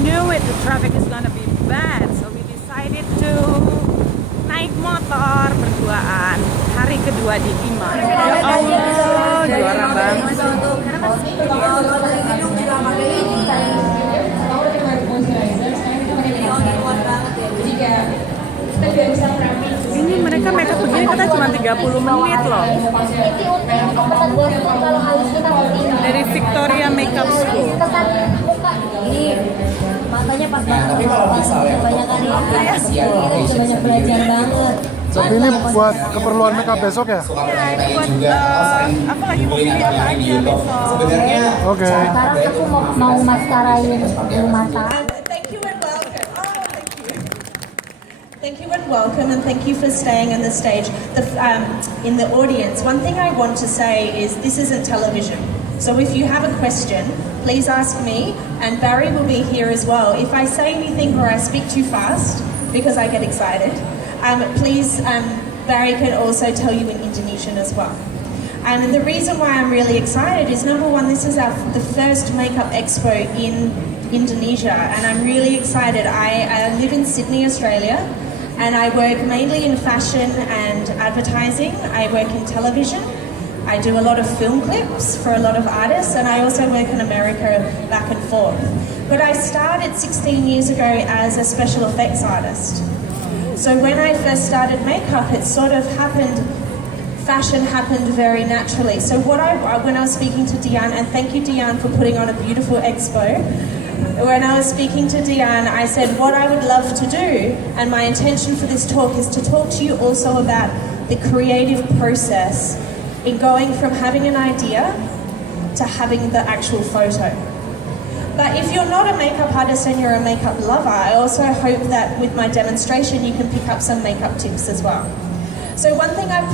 knew it, the traffic is gonna be bad, so we decided to naik motor berduaan hari kedua di IMAE. Ya Allah, juara banget. Ini mereka makeup begini kata cuma 30 menit loh. Dari Victoria Makeup School. Ini matanya pas banget. Tapi kalau misalnya kebanyakan banyak belajar banget. Tapi ini buat keperluan makeup besok ya? Iya, buat aku lagi mau pilih apa aja besok. Oke. Sekarang aku mau maskarain bulu mata. Thank you and welcome, and thank you for staying on the stage. In the audience, one thing I want to say is this isn't television. So if you have a question, please ask me, and Barry will be here as well. If I say anything or I speak too fast because I get excited, please, Barry can also tell you in Indonesian as well. And the reason why I'm really excited is, number one, this is the first makeup expo in Indonesia, and I'm really excited. I live in Sydney, Australia, and I work mainly in fashion and advertising. I work in television. I do a lot of film clips for a lot of artists, and I also work in America back and forth. But I started 16 years ago as a special effects artist. So when I first started makeup, it sort of happened, fashion happened very naturally. So when I was speaking to Diane, and thank you Diane for putting on a beautiful expo, when I was speaking to Diane, I said what I would love to do, and my intention for this talk is to talk to you also about the creative process in going from having an idea to having the actual photo. But if you're not a makeup artist and you're a makeup lover, I also hope that with my demonstration you can pick up some makeup tips as well. So one thing I'm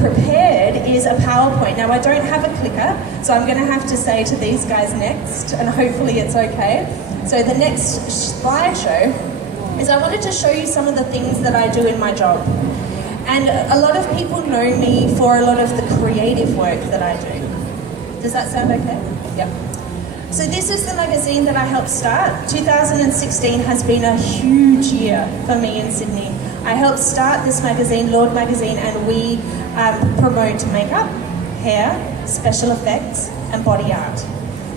prepared is a PowerPoint. Now I don't have a clicker, so I'm going to have to say to these guys next, and hopefully it's okay. So the next slideshow is I wanted to show you some of the things that I do in my job. And a lot of people know me for a lot of the creative work that I do. Does that sound okay? Yep. So this is the magazine that I helped start. 2016 has been a huge year for me in Sydney. I helped start this magazine, Lord Magazine, and we promote makeup, hair, special effects, and body art.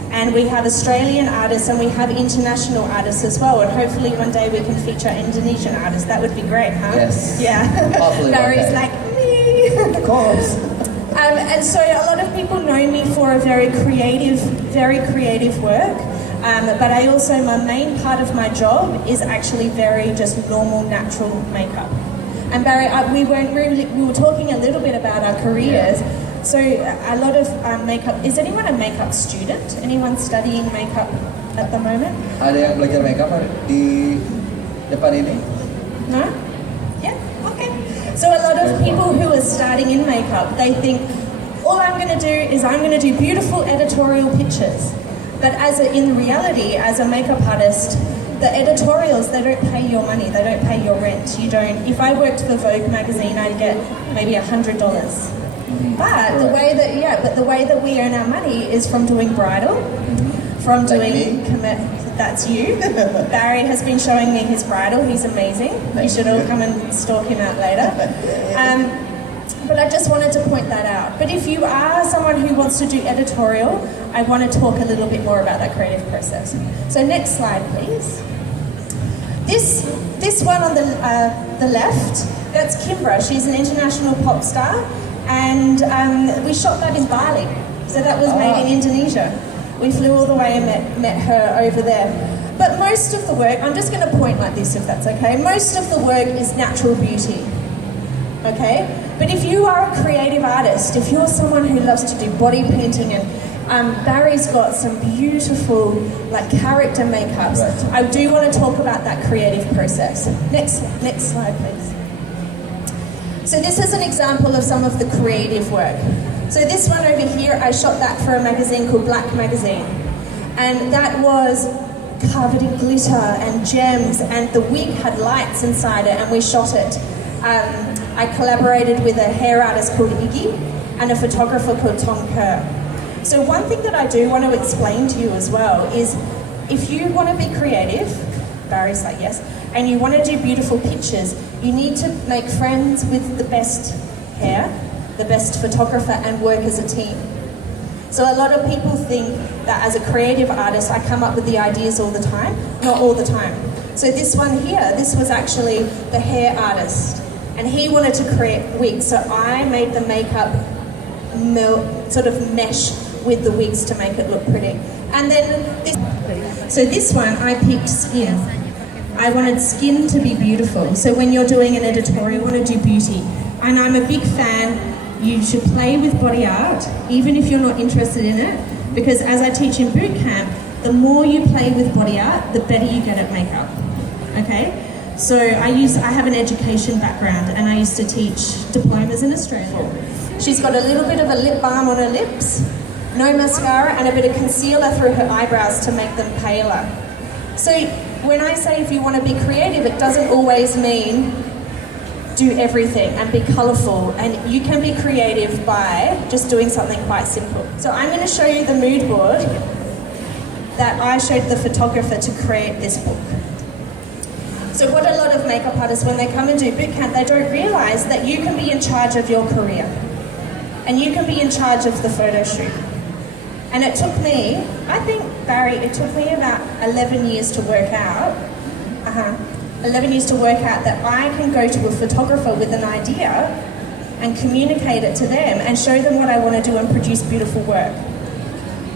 And we have Australian artists and we have international artists as well. And hopefully one day we can feature Indonesian artists. That would be great, huh? Yes. Yeah. Barry's like, me. Of course. And so a lot of people know me for a very creative work. But I also, my main part of my job is actually very just normal, natural makeup. And Barry, we were talking a little bit about our careers. Yeah. So a lot of makeup, is anyone a makeup student? Anyone studying makeup at the moment? Ada yang belajar makeup di depan ini? No? Yeah, okay. So a lot of people who are starting in makeup, they think, all I'm going to do is I'm going to do beautiful editorial pictures. But in reality, as a makeup artist, the editorials, they don't pay your money, they don't pay your rent. You don't. If I worked for Vogue magazine, I'd get maybe $100. But the way that we earn our money is from doing bridal, from doing that's you. Barry has been showing me his bridal. He's amazing. You should all come and stalk him out later. But I just wanted to point that out. But if you are someone who wants to do editorial, I want to talk a little bit more about that creative process. So next slide, please. This one on the left, that's Kimbra. She's an international pop star, and we shot that in Bali. So that was made in Indonesia. We flew all the way and met her over there. But most of the work, I'm just going to point like this if that's okay. Most of the work is natural beauty. Okay? But if you are a creative artist, if you're someone who loves to do body painting, and Barry's got some beautiful like character makeups, right. I do want to talk about that creative process. Next slide, please. So this is an example of some of the creative work. So this one over here, I shot that for a magazine called Black Magazine. And that was covered in glitter and gems, and the wig had lights inside it, and we shot it. I collaborated with a hair artist called Iggy and a photographer called Tom Kerr. So one thing that I do want to explain to you as well is if you want to be creative, Barry's like yes, and you want to do beautiful pictures, you need to make friends with the best hair, the best photographer, and work as a team. So a lot of people think that as a creative artist, I come up with the ideas all the time. Not all the time. So this one here, this was actually the hair artist, and he wanted to create wigs, so I made the makeup sort of mesh with the wigs to make it look pretty. And then this one, I picked skin. I wanted skin to be beautiful. So when you're doing an editorial, you want to do beauty. And I'm a big fan, you should play with body art, even if you're not interested in it, because as I teach in boot camp, the more you play with body art, the better you get at makeup, okay? So I have an education background, and I used to teach diplomas in Australia. She's got a little bit of a lip balm on her lips, no mascara, and a bit of concealer through her eyebrows to make them paler. So when I say if you want to be creative, it doesn't always mean do everything and be colourful, and you can be creative by just doing something quite simple. So I'm going to show you the mood board that I showed the photographer to create this book. So what a lot of makeup artists, when they come and do boot camp, they don't realise that you can be in charge of your career, and you can be in charge of the photo shoot. And it took me, I think, Barry, it took me about 11 years to work out, 11 years to work out that I can go to a photographer with an idea and communicate it to them and show them what I want to do and produce beautiful work.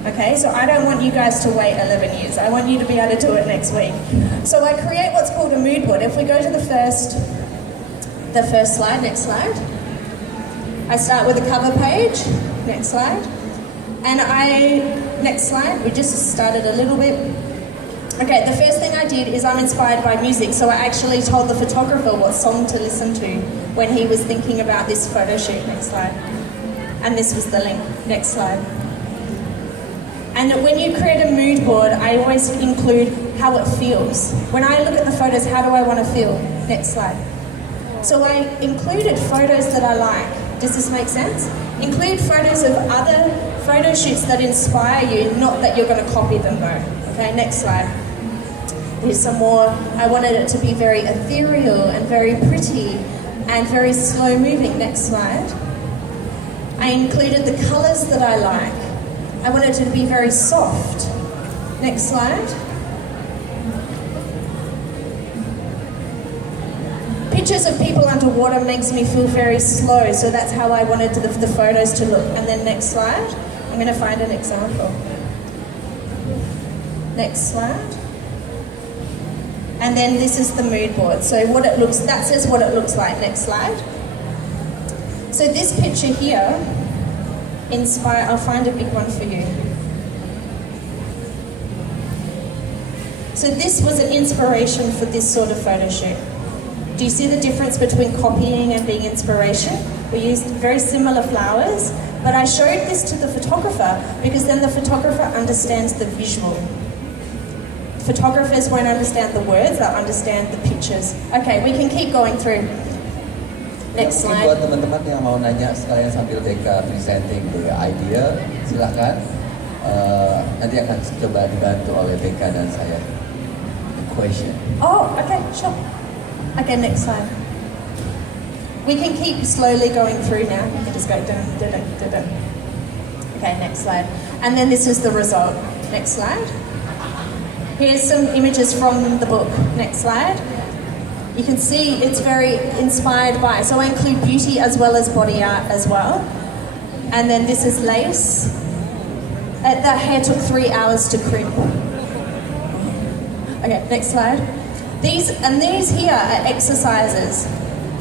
Okay, so I don't want you guys to wait 11 years. I want you to be able to do it next week. So I create what's called a mood board. If we go to the first slide, next slide. I start with a cover page, next slide. And next slide, we just started a little bit. Okay, the first thing I did is I'm inspired by music, so I actually told the photographer what song to listen to when he was thinking about this photo shoot. Next slide. And this was the link. Next slide. And when you create a mood board, I always include how it feels. When I look at the photos, how do I want to feel? Next slide. So I included photos that I like. Does this make sense? Include photos of other photo shoots that inspire you, not that you're going to copy them though. Okay, next slide. Here's some more. I wanted it to be very ethereal and very pretty and very slow moving. Next slide. I included the colours that I like. I wanted it to be very soft. Next slide. Pictures of people underwater makes me feel very slow, so that's how I wanted the photos to look. And then next slide. I'm going to find an example. Next slide. And then this is the mood board. So that says what it looks like. Next slide. So this picture here, I'll find a big one for you. So this was an inspiration for this sort of photo shoot. Do you see the difference between copying and being inspiration? We used very similar flowers, but I showed this to the photographer because then the photographer understands the visual. Photographers won't understand the words, they'll understand the pictures. Okay, we can keep going through. Next slide. Buat teman-teman yang mau nanya sekalian sambil Becca presenting the idea, silahkan. Nanti akan coba dibantu oleh Becca dan saya. The question. Oh, okay, sure. Okay, next slide. We can keep slowly going through now. You can just go dun, dun, dun, dun, dun. Okay, next slide. And then this is the result. Next slide. Here's some images from the book. Next slide. You can see it's very inspired by, so I include beauty as well as body art as well. And then this is lace. That hair took 3 hours to crimp. Okay, next slide. These here are exercises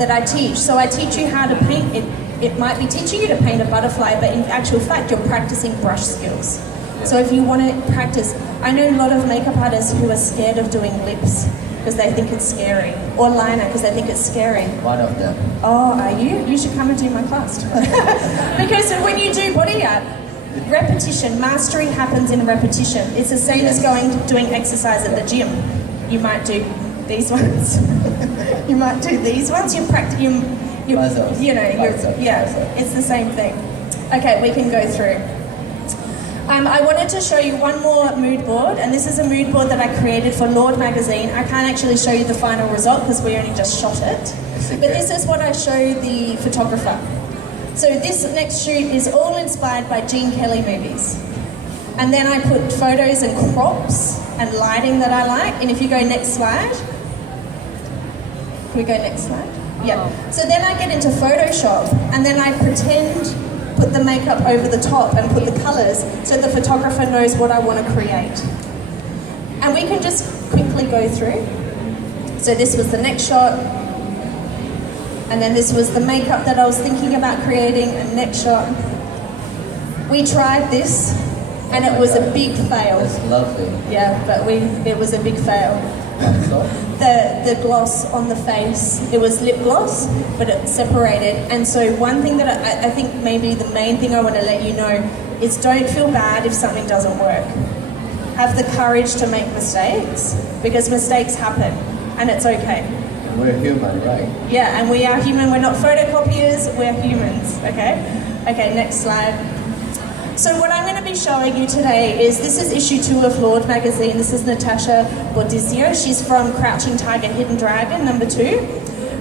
that I teach. So I teach you how to paint. It might be teaching you to paint a butterfly, but in actual fact, you're practicing brush skills. So if you want to practice, I know a lot of makeup artists who are scared of doing lips because they think it's scary, or liner because they think it's scary. One of them. Oh, are you? You should come and do my class. Because when you do body art, repetition, mastery happens in repetition. It's the same as doing exercise at the gym. You might do these ones. You might do these ones. You practice. It's the same thing. Okay, we can go through. I wanted to show you one more mood board, and this is a mood board that I created for Lord magazine. I can't actually show you the final result because we only just shot it. But this is what I show the photographer. So this next shoot is all inspired by Gene Kelly movies. And then I put photos and crops and lighting that I like. And if you go next slide. Can we go next slide? Yeah. So then I get into Photoshop and then I put the makeup over the top and put the colours so the photographer knows what I want to create. And we can just quickly go through. So this was the next shot. And then this was the makeup that I was thinking about creating, and next shot. We tried this and it was a big fail. That's lovely. Yeah, but it was a big fail. The gloss on the face, it was lip gloss, but it separated. And so one thing that I think maybe the main thing I want to let you know is don't feel bad if something doesn't work. Have the courage to make mistakes, because mistakes happen and it's okay. And we're human, right? Yeah, and we are human. We're not photocopiers, we're humans, okay? Okay, next slide. So what I'm going to be showing you today is, this is issue 2 of Lord magazine. This is Natasha Bordizio. She's from Crouching Tiger, Hidden Dragon, number 2.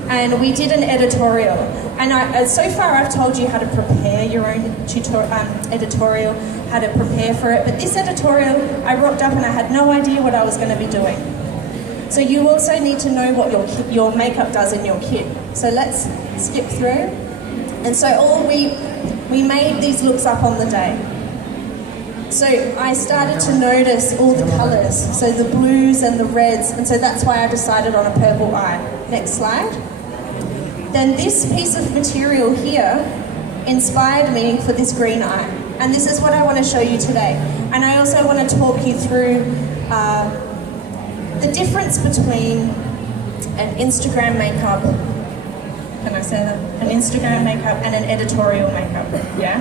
And we did an editorial. And so far I've told you how to prepare your own editorial, how to prepare for it. But this editorial, I rocked up and I had no idea what I was going to be doing. So you also need to know what your makeup does in your kit. So let's skip through. And so we made these looks up on the day. So I started to notice all the colours, so the blues and the reds, and so that's why I decided on a purple eye. Next slide. Then this piece of material here inspired me for this green eye. And this is what I want to show you today. And I also want to talk you through the difference between an Instagram makeup, can I say that? An Instagram makeup and an editorial makeup, yeah?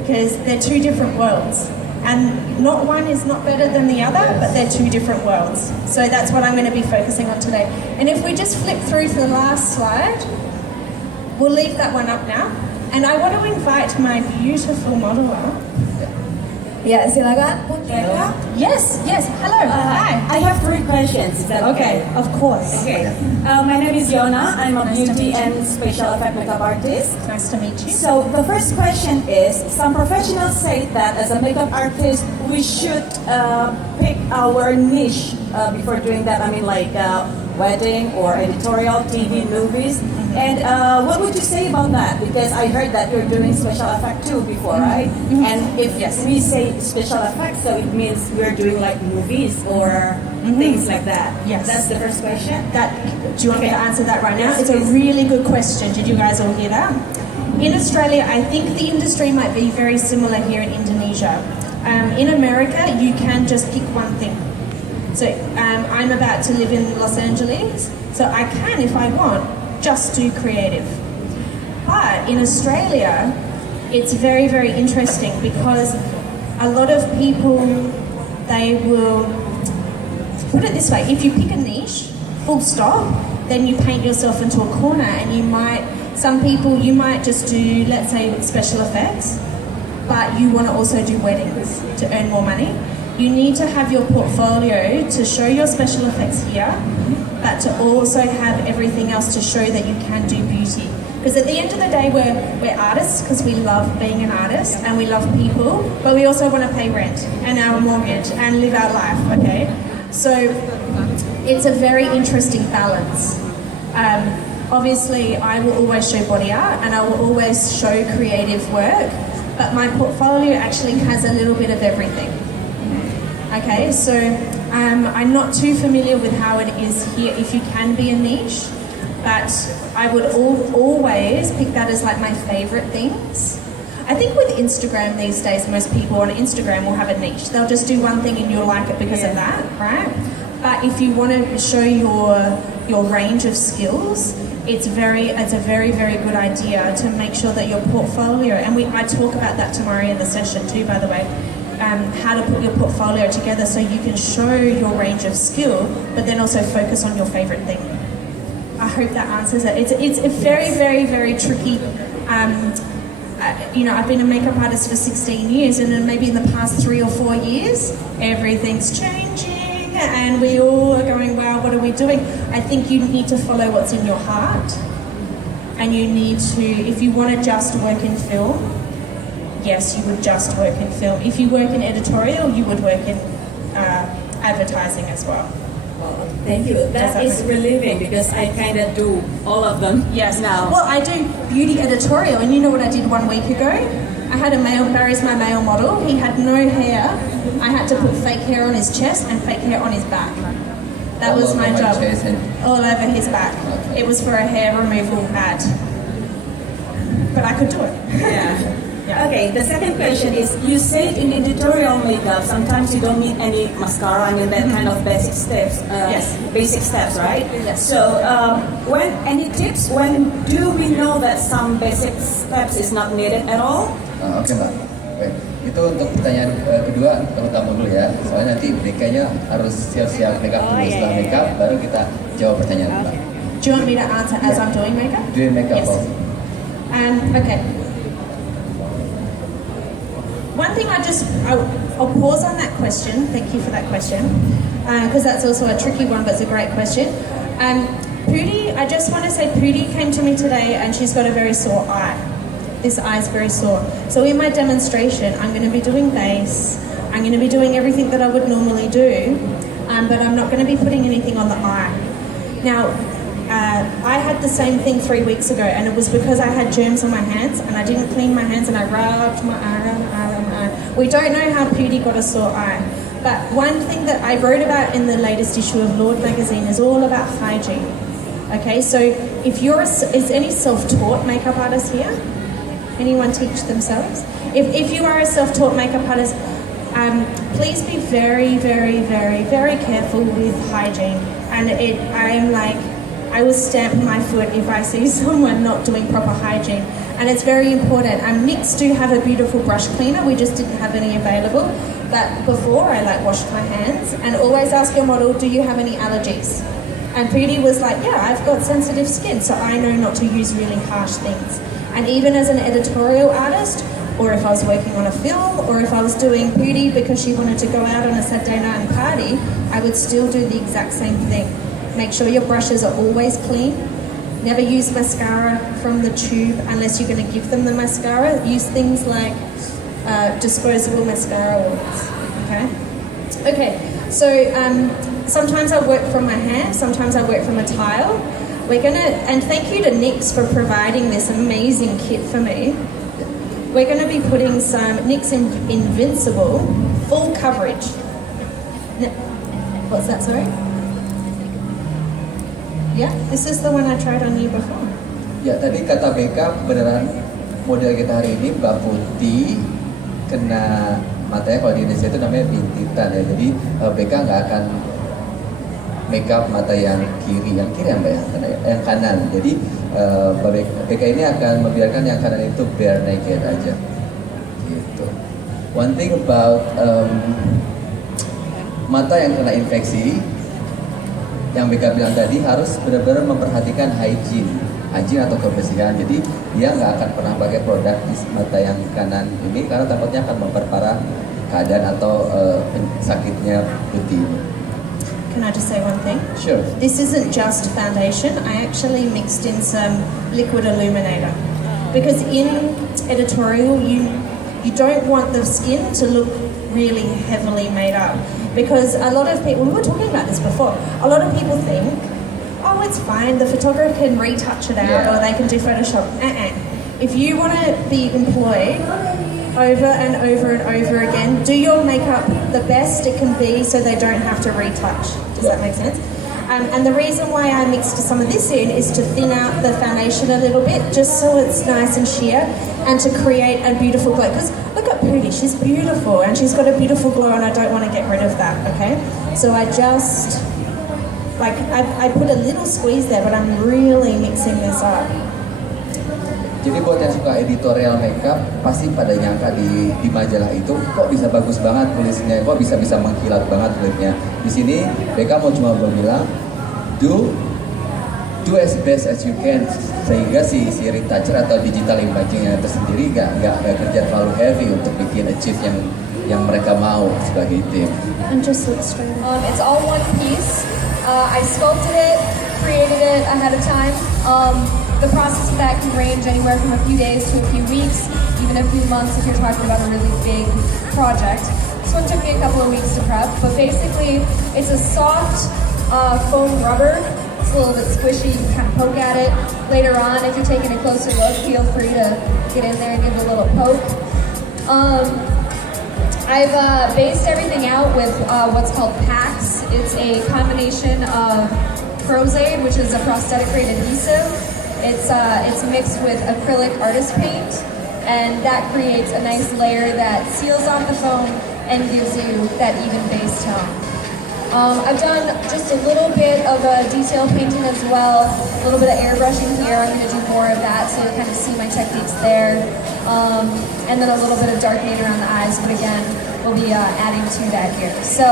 Because they're two different worlds. And not one is not better than the other, but they're two different worlds. So that's what I'm going to be focusing on today. And if we just flip through to the last slide, we'll leave that one up now. And I want to invite my beautiful model up. Ya, silakan. Becca? Yes, hello, hi. I have 3 questions. Is that Okay, of course. Okay. My name is Yonna. I'm a beauty and special effect makeup artist. Nice to meet you. So the first question is, some professionals say that as a makeup artist, we should pick our niche before doing that. I mean, like wedding or editorial, TV, movies. And what would you say about that? Because I heard that you're doing special effect too before, right? And if we say special effects, so it means we're doing like movies or things like that. Yes. That's the first question. Do you want me to answer that right now? Yes, it's a please. really good question. Did you guys all hear that? In Australia, I think the industry might be very similar here in Indonesia. In America, you can just pick one thing. So I'm about to live in Los Angeles, so I can, if I want, just do creative. But in Australia, it's very, very interesting because a lot of people, they will put it this way: if you pick a niche, full stop, then you paint yourself into a corner, and you might just do, let's say, special effects, but you want to also do weddings to earn more money. You need to have your portfolio to show your special effects here, but to also have everything else to show that you can do beauty. Because at the end of the day, we're artists because we love being an artist and we love people, but we also want to pay rent and our mortgage and live our life, okay? So it's a very interesting balance. Obviously, I will always show body art and I will always show creative work, but my portfolio actually has a little bit of everything. Okay, so I'm not too familiar with how it is here if you can be a niche, but I would always pick that as like my favorite things. I think with Instagram these days, most people on Instagram will have a niche. They'll just do one thing and you'll like it because of that, right? But if you want to show your range of skills, it's a very, very good idea to make sure that your portfolio, and I talk about that tomorrow in the session too, by the way, how to put your portfolio together so you can show your range of skill, but then also focus on your favorite thing. I hope that answers it. It's a very, very, very tricky I've been a makeup artist for 16 years, and then maybe in the past 3 or 4 years, everything's changing, and we all are going, wow, what are we doing? I think you need to follow what's in your heart, and you need to, if you want to just work in film, yes, you would just work in film. If you work in editorial, you would work in advertising as well. Thank you. That is relieving because I kind of do all of them. Yes. Now. Well, I do beauty editorial, and you know what I did 1 week ago? I had Barry's my male model. He had no hair. I had to put fake hair on his chest and fake hair on his back. That was my job. All over his back. It was for a hair removal ad. But I could do it. Yeah. Okay, the second question is, you said in editorial makeup, sometimes you don't need any mascara, that kind of basic steps. Yes. Basic steps, right? Yes. So, any tips, when do we know that some basic steps is not needed at all? Oke Mbak. Baik. Itu untuk pertanyaan kedua, terutama dulu ya. Soalnya nanti Becca-nya harus siap-siap makeup dulu, setelah makeup baru kita jawab pertanyaan Mbak. Do you want me to answer as I'm doing makeup? Doing makeup. Yes. Okay. One thing I'll pause on that question. Thank you for that question, because that's also a tricky one, but it's a great question. Pootie, I just want to say Pootie came to me today and she's got a very sore eye. This eye is very sore. So in my demonstration, I'm going to be doing base. I'm going to be doing everything that I would normally do, but I'm not going to be putting anything on the eye. Now, I had the same thing 3 weeks ago, and it was because I had germs on my hands and I didn't clean my hands and I rubbed my eye. We don't know how Pootie got a sore eye, but one thing that I wrote about in the latest issue of Lord magazine is all about hygiene. Okay, so if is any self-taught makeup artist here? Anyone teach themselves? If you are a self-taught makeup artist, please be very, very, very, very careful with hygiene. And I will stamp my foot if I see someone not doing proper hygiene. And it's very important. NYX do have a beautiful brush cleaner. We just didn't have any available. But before, I washed my hands. And always ask your model, do you have any allergies? And Pootie was like, yeah, I've got sensitive skin, so I know not to use really harsh things. And even as an editorial artist, or if I was working on a film, or if I was doing Pootie because she wanted to go out on a Saturday night and party, I would still do the exact same thing. Make sure your brushes are always clean. Never use mascara from the tube unless you're going to give them the mascara. Use things like disposable mascara oils. Okay, so sometimes I work from my hand, sometimes I work from a tile. And thank you to NYX for providing this amazing kit for me. We're going to be putting some NYX Invincible full coverage. What's that, sorry? Yeah, this is the one I tried on you before. Ya, tadi kata Becca beneran model kita hari ini Mbak Putih kena matanya, kalau di Indonesia itu namanya bintitan ya. Jadi Becca nggak akan makeup mata yang kiri ya Mbak ya, yang kanan. Jadi Becca ini akan membiarkan yang kanan itu bare naked aja. Gitu. One thing about mata yang kena infeksi, yang Becca bilang tadi harus benar-benar memperhatikan hygiene atau kebersihan. Jadi dia nggak akan pernah pakai produk di mata yang kanan ini karena takutnya akan memperparah keadaan atau sakitnya Putih. Can I just say one thing? Sure. This isn't just foundation. I actually mixed in some liquid illuminator because in editorial you don't want the skin to look really heavily made up. Because a lot of people, we were talking about this before, a lot of people think, oh, it's fine, the photographer can retouch it out or they can do Photoshop. If you want to be employed over and over and over again, do your makeup the best it can be so they don't have to retouch. Does that make sense? And the reason why I mixed some of this in is to thin out the foundation a little bit, just so it's nice and sheer, and to create a beautiful glow. Because look at Pootie, she's beautiful, and she's got a beautiful glow, and I don't want to get rid of that, okay? So I just, I put a little squeeze there, but I'm really mixing this up. Jadi buat yang suka editorial makeup pasti pada nyangka di majalah itu kok bisa bagus banget tulisnya, kok bisa mengkilat banget kulitnya. Di sini Becca mau cuma bilang do as best as you can sehingga si retoucher atau digital imaging itu sendiri nggak kerja terlalu heavy untuk bikin achieve yang mereka mau sebagai tim. It's all one piece. I sculpted it, created it ahead of time. The process of that can range anywhere from a few days to a few weeks, even a few months if you're talking about a really big project. This one took me a couple of weeks to prep, but basically it's a soft foam rubber. It's a little bit squishy, you can kind of poke at it. Later on, if you're taking a closer look, feel free to get in there and give it a little poke. I've based everything out with what's called PAX. It's a combination of Crozade, which is a prosthetic grade adhesive. It's mixed with acrylic artist paint, and that creates a nice layer that seals off the foam and gives you that even base tone. I've done just a little bit of detail painting as well, a little bit of airbrushing here. I'm going to do more of that so you'll kind of see my techniques there. And then a little bit of darkening around the eyes, but again, we'll be adding to that here. So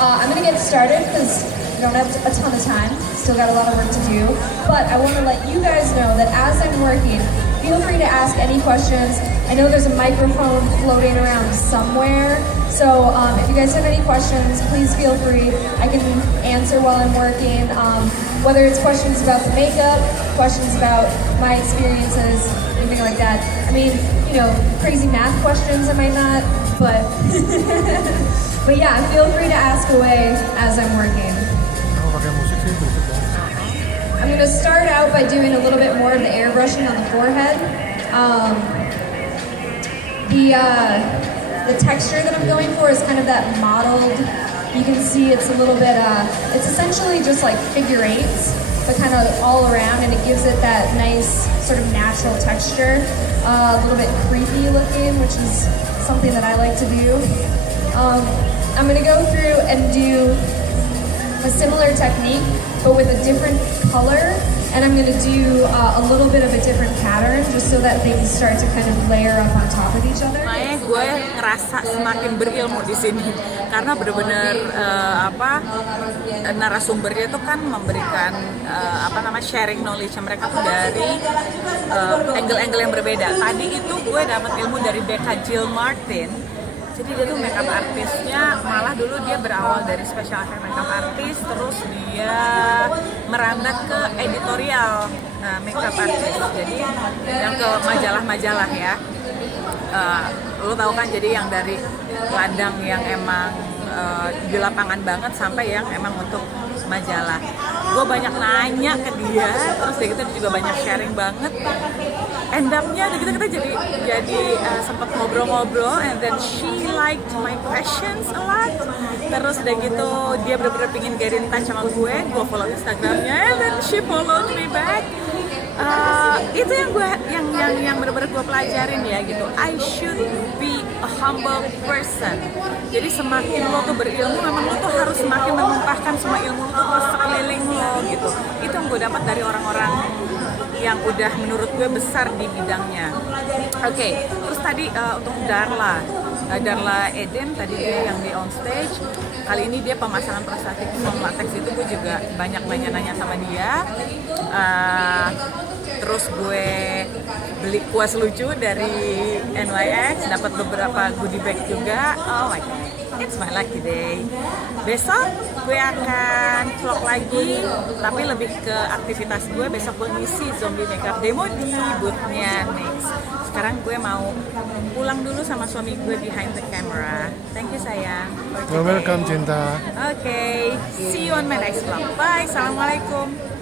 I'm going to get started because we don't have a ton of time, still got a lot of work to do, but I want to let you guys know that as I'm working, feel free to ask any questions. I know there's a microphone floating around somewhere, so if you guys have any questions, please feel free. I can answer while I'm working, whether it's questions about the makeup, questions about my experiences, anything like that. I mean, you know, crazy math questions I might not, but but yeah, feel free to ask away as I'm working. I'm going to start out by doing a little bit more of the airbrushing on the forehead. The texture that I'm going for is kind of that mottled. You can see it's a little bit, it's essentially just like figure eights, but kind of all around, and it gives it that nice sort of natural texture. A little bit creepy looking, which is something that I like to do. I'm going to go through and do a similar technique, but with a different color, and I'm going to do a little bit of a different pattern just so that they can start to kind of layer up on top of each other. Makanya gue ngerasa semakin berilmu di sini karena benar-benar narasumbernya itu kan memberikan sharing knowledge mereka tuh dari angle-angle yang berbeda. Tadi itu gue dapat ilmu dari Becca Gilmartin. Jadi dia tuh makeup artisnya, malah dulu dia berawal dari special effect makeup artist, terus dia merambat ke editorial makeup artist. Jadi yang ke majalah-majalah ya. Lo tau kan, jadi yang dari ladang yang emang di lapangan banget sampai yang emang untuk majalah. Gue banyak nanya ke dia, terus dia juga banyak sharing banget. End up-nya kita jadi sempat ngobrol-ngobrol, and then she liked my questions a lot. Terus udah gitu dia bener-bener pingin get in touch sama gue follow Instagramnya, and then she followed me back. Itu yang bener-bener gue pelajarin ya gitu. I should be a humble person. Jadi semakin lo tuh berilmu, memang lo tuh harus semakin menumpahkan semua ilmu lo tuh ke sekeliling lo gitu. Itu yang gue dapat dari orang-orang yang udah menurut gue besar di bidangnya. Oke, terus tadi untuk Darla Edin tadi dia yang di on stage. Kali ini dia pemasangan prostatik foam latex itu gue juga banyak nanya sama dia. Terus gue beli kuas lucu dari NYX, dapat beberapa goodie bag juga. Oh my god, it's my lucky day. Besok gue akan vlog lagi, tapi lebih ke aktivitas gue. Besok gue ngisi zombie makeup demo di boothnya NYX. Sekarang gue mau pulang dulu sama suami gue behind the camera. Thank you sayang. You're welcome, Cinta. Okay, see you on my next vlog. Bye, assalamualaikum.